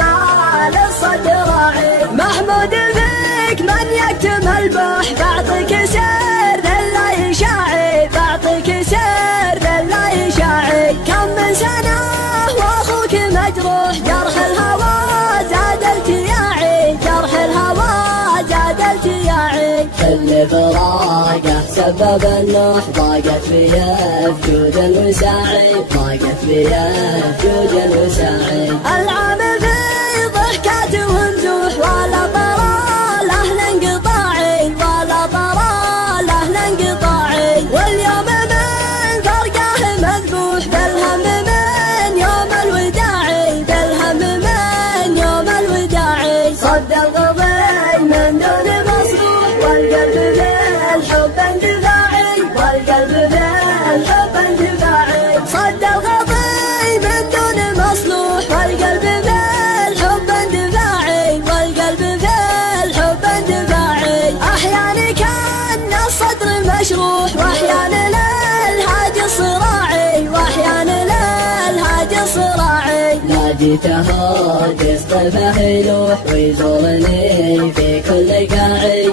جمال الصدر راعي. محمود فيك من يكتم البح، بعطيك سر لا يشاعي، بعطيك سر لا يشاعي. كم من سنة واخوك مجروح، جرح الهوى زاد التياعي، جرح الهوى زاد التياعي. اللي فراقه سبب النوح، ضاقت فيه فجود الوساعي، ضاقت فيه فجود الوساعي. العام في ضحكات ومزوح، ولا طرى له انقطاعي، ولا طرى له انقطاعي. واليوم من فرقه مذبوح، بالهم من يوم الوداعي، بالهم من يوم الوداعي. صد الغضي من دون مصروح، والقلب بالحب اندفاعي، والقلب بالحب اندفاعي. صد الغضي من دون مصلوح، والقلب بالحب اندفاعي، والقلب بالحب اندفاعي. احيانا كان الصدر مشروح، واحيانا للهاج صراعي، واحيانا للهاج صراعي. ناجيته قصد به يلوح، ويزورني في كل قاعي.